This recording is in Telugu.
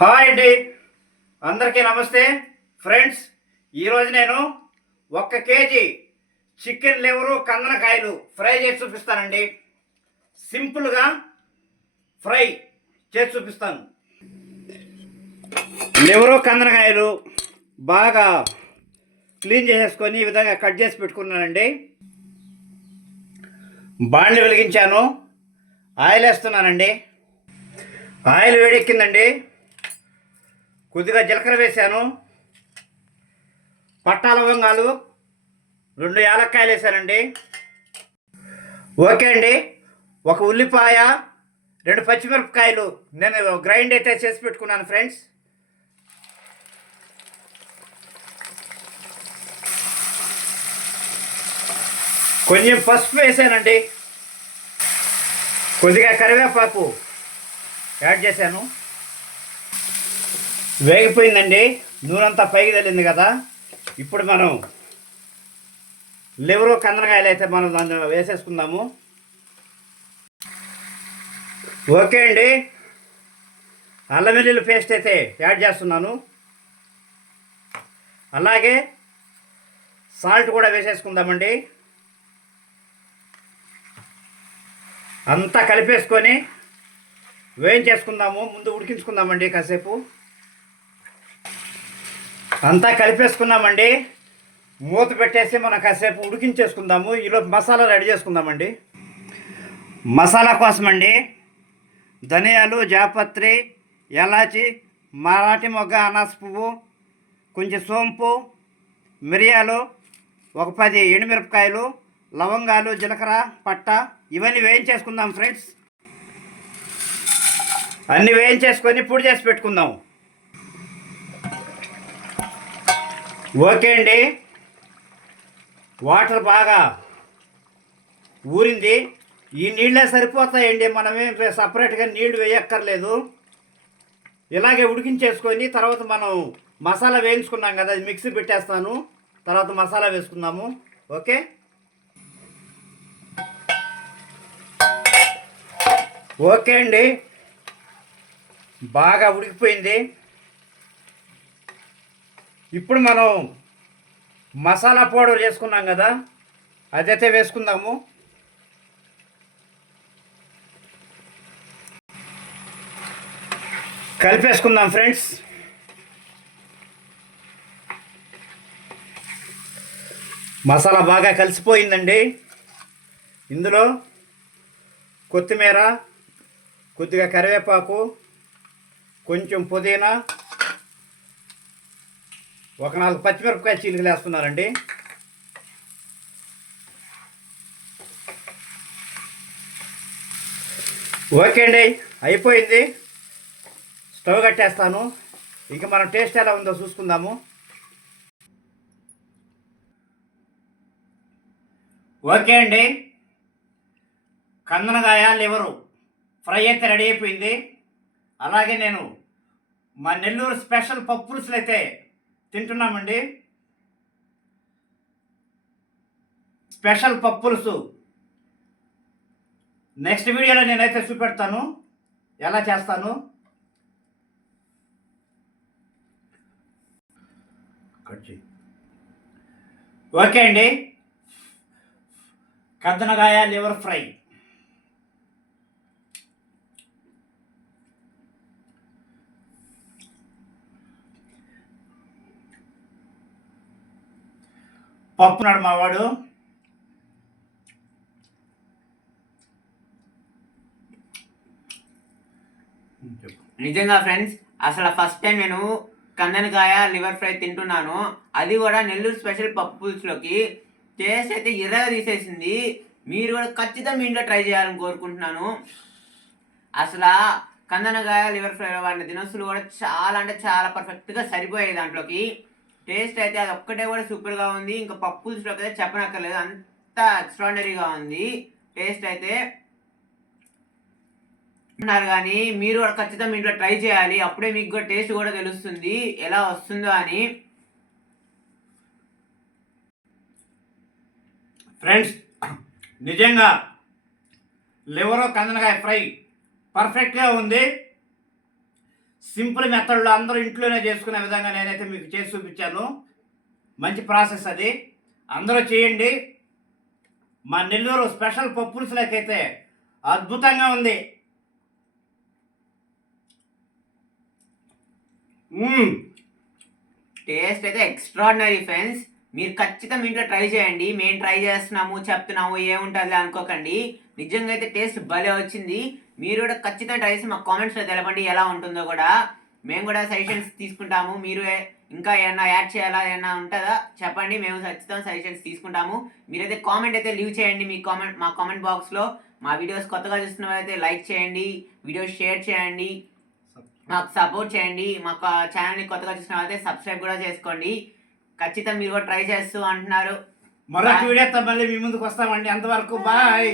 హాయ్ అండి. అందరికీ నమస్తే. ఫ్రెండ్స్ ఈరోజు నేను ఒక్క కేజీ చికెన్ లివరు కందనకాయలు ఫ్రై చేసి చూపిస్తానండి. సింపుల్గా ఫ్రై చేసి చూపిస్తాను. లివరు కందనకాయలు బాగా క్లీన్ చేసేసుకొని ఈ విధంగా కట్ చేసి పెట్టుకున్నానండి. బాండ్లు వెలిగించాను. ఆయిల్ వేస్తున్నానండి ఆయిల్ వేడెక్కిందండి. కొద్దిగా జీలకర్ర వేశాను. పట్టా లవంగాలు రెండు యాలక్కాయలు వేసానండి ఓకే అండి. ఒక ఉల్లిపాయ రెండు పచ్చిమిరపకాయలు. నేను గ్రైండ్ అయితే చేసి పెట్టుకున్నాను ఫ్రెండ్స్. కొంచెం పసుపు వేసానండి. కొద్దిగా కరివేపాకు యాడ్ చేశాను. వేగిపోయిందండి. నూనెంతా పైకి తల్లింది కదా. ఇప్పుడు మనం లివరు కందనకాయలు అయితే మనం దాన్ని వేసేసుకుందాము. ఓకే అండి. అల్లం వెల్లుల్లి పేస్ట్ అయితే యాడ్ చేస్తున్నాను. అలాగే సాల్ట్ కూడా వేసేసుకుందామండి. అంతా కలిపేసుకొని వేయించేసుకుందాము. ముందు ఉడికించుకుందామండి కాసేపు. అంతా కలిపేసుకున్నామండి. మూత పెట్టేసి మనం కాసేపు ఉడికించేసుకుందాము. ఈలోపు మసాలా రెడీ చేసుకుందామండి. మసాలా కోసమండి. ధనియాలు జాపత్రి ఎలాచి మరాఠీ మొగ్గ అనాస పువ్వు కొంచెం సోంపు మిరియాలు ఒక పది ఎండుమిరపకాయలు లవంగాలు జీలకర్ర పట్ట ఇవన్నీ వేయించేసుకుందాం ఫ్రెండ్స్. అన్నీ వేయించేసుకొని పొడి చేసి పెట్టుకుందాం. ఓకే అండి. వాటర్ బాగా ఊరింది. ఈ నీళ్ళే సరిపోతాయండి. మనమేం సపరేట్గా నీళ్ళు వేయక్కర్లేదు. ఇలాగే ఉడికించేసుకొని తర్వాత మనం మసాలా వేయించుకున్నాం కదా అది మిక్సీ పెట్టేస్తాను. తర్వాత మసాలా వేసుకుందాము. ఓకే? ఓకే అండి. బాగా ఉడికిపోయింది. ఇప్పుడు మనం మసాలా పౌడర్ చేసుకున్నాం కదా అదైతే వేసుకుందాము. కలిపేసుకుందాం ఫ్రెండ్స్. మసాలా బాగా కలిసిపోయిందండి. ఇందులో కొత్తిమీర కొద్దిగా కరివేపాకు కొంచెం పుదీనా ఒక నాలుగు పచ్చిమిరపకాయ చీలికలు వేస్తున్నారండి ఓకే అండి అయిపోయింది. స్టవ్ కట్టేస్తాను. ఇంకా మనం టేస్ట్ ఎలా ఉందో చూసుకుందాము. ఓకే అండి. కందనకాయ లివరు ఫ్రై అయితే రెడీ అయిపోయింది. అలాగే నేను మా నెల్లూరు స్పెషల్ పప్పులుసులు అయితే తింటున్నామండి. స్పెషల్ పప్పులుసు. నెక్స్ట్ వీడియోలో నేనైతే చూపెడతాను. ఎలా చేస్తాను? ఓకే అండి. కద్దనకాయ లివర్ ఫ్రై. పప్పునాడు మా వాడు నిజంగా ఫ్రెండ్స్ అసలు ఫస్ట్ టైం నేను కందనకాయ లివర్ ఫ్రై తింటున్నాను. అది కూడా నెల్లూరు స్పెషల్ పప్పు పులుసులోకి. టేస్ట్ అయితే ఎర్రగా తీసేసింది. మీరు కూడా ఖచ్చితంగా మీ ఇంట్లో ట్రై చేయాలని కోరుకుంటున్నాను. అసలు కందనకాయ లివర్ ఫ్రై వాడిన దినసులు కూడా చాలా అంటే చాలా పర్ఫెక్ట్గా సరిపోయాయి దాంట్లోకి. టేస్ట్ అయితే అది ఒక్కటే కూడా సూపర్గా ఉంది. ఇంకా పప్పు పులుసులోకి అయితే చెప్పనక్కర్లేదు. అంత ఎక్స్ట్రాడనరీగా ఉంది. టేస్ట్ అయితే అన్నారు కానీ మీరు కూడా ఖచ్చితంగా ఇంట్లో ట్రై చేయాలి. అప్పుడే మీకు కూడా టేస్ట్ కూడా తెలుస్తుంది. ఎలా వస్తుందో అని. ఫ్రెండ్స్ నిజంగా లివర్ కందనకాయ ఫ్రై పర్ఫెక్ట్గా ఉంది. సింపుల్ మెథడ్లో అందరూ ఇంట్లోనే చేసుకునే విధంగా నేనైతే మీకు చేసి చూపించాను. మంచి ప్రాసెస్ అది. అందరూ చేయండి. మా నెల్లూరు స్పెషల్ పప్పులుసులకైతే అద్భుతంగా ఉంది. టేస్ట్ అయితే ఎక్స్ట్రాడినరీ ఫ్రెండ్స్. మీరు ఖచ్చితంగా ఇంట్లో ట్రై చేయండి. మేము ట్రై చేస్తున్నాము చెప్తున్నాము ఏముంటుంది అనుకోకండి. నిజంగా అయితే టేస్ట్ భలే వచ్చింది. మీరు కూడా ఖచ్చితంగా ట్రై చేసి మా కామెంట్స్లో తెలపండి ఎలా ఉంటుందో కూడా. మేము కూడా సజెషన్స్ తీసుకుంటాము. మీరు ఇంకా ఏమన్నా యాడ్ చేయాలా ఏమన్నా ఉంటుందా? చెప్పండి. మేము ఖచ్చితంగా సజెషన్స్ తీసుకుంటాము. మీరైతే కామెంట్ అయితే లీవ్ చేయండి మీ కామెంట్ మా కామెంట్ బాక్స్లో మా వీడియోస్ కొత్తగా చూస్తున్న వాళ్ళైతే లైక్ చేయండి. వీడియోస్ షేర్ చేయండి. మాకు సపోర్ట్ చేయండి. మాకు ఛానల్ని కొత్తగా చూసిన వాళ్ళైతే సబ్స్క్రైబ్ కూడా చేసుకోండి. ఖచ్చితంగా మీరు కూడా ట్రై చేస్తూ అంటున్నారు. మరొక వీడియోతో మళ్ళీ మీ ముందుకు వస్తామండి. అంతవరకు బాయ్